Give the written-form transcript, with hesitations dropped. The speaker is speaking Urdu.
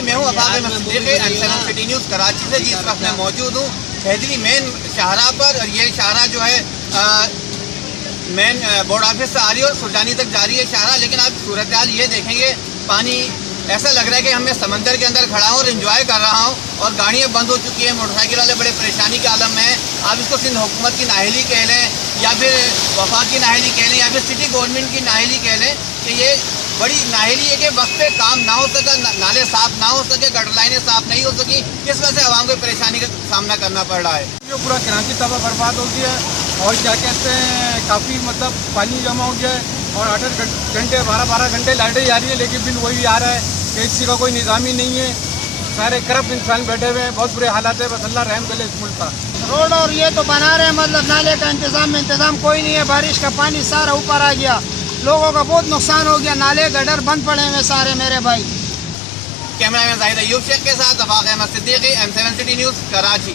جی میں ہوں Afaq Ahmed Siddiqui M7 city news Karachi سے. جی اس وقت میں موجود ہوں حیدری مین شاہراہ پر, اور یہ شاہراہ جو ہے مین بورڈ آفس سے آ رہی ہے اور سلطانی تک جا رہی ہے شاہراہ. لیکن آپ صورتحال یہ دیکھیں گے, پانی ایسا لگ رہا ہے کہ ہم سمندر کے اندر کھڑا ہوں اور انجوائے کر رہا ہوں, اور گاڑیاں بند ہو چکی ہیں, موٹر سائیکل والے بڑے پریشانی کے عالم میں ہیں. آپ اس کو سندھ حکومت کی نااہلی کہہ لیں, یا پھر وفاق کی نااہلی کہہ لیں, یا پھر سٹی گورنمنٹ کی نااہلی کہہ لیں, کہ یہ بڑی نااہلی ہے کہ وقت پہ کام نہ ہو سکا, نالے صاف نہ ہو سکے, گٹر لائنیں صاف نہیں ہو سکی, جس وجہ سے عوام کو پریشانی کا سامنا کرنا پڑ رہا ہے. جو پورا کراچی تباہ برباد ہو گیا ہے, اور کیا کہتے ہیں کافی مطلب پانی جمع ہو گیا ہے, اور 8 گھنٹے 12 گھنٹے لائٹیں جا رہی ہیں, لیکن بل وہی آ رہا ہے کہ کسی کا کوئی نظام ہی نہیں ہے. سارے کرپٹ انسان بیٹھے ہوئے ہیں, بہت برے حالات ہے. بس اللہ رحم کرے اس ملک پر. روڈ اور یہ تو بنا رہے ہیں, مطلب نالے کا انتظام کوئی نہیں ہے. بارش کا پانی سارا اوپر آ گیا, لوگوں کا بہت نقصان ہو گیا. نالے گڈر بند پڑے ہوئے سارے میرے بھائی. کیمرہ مین زاہد ایوب شیخ کے ساتھ Afaq Ahmed Siddiqui, M7 city news Karachi.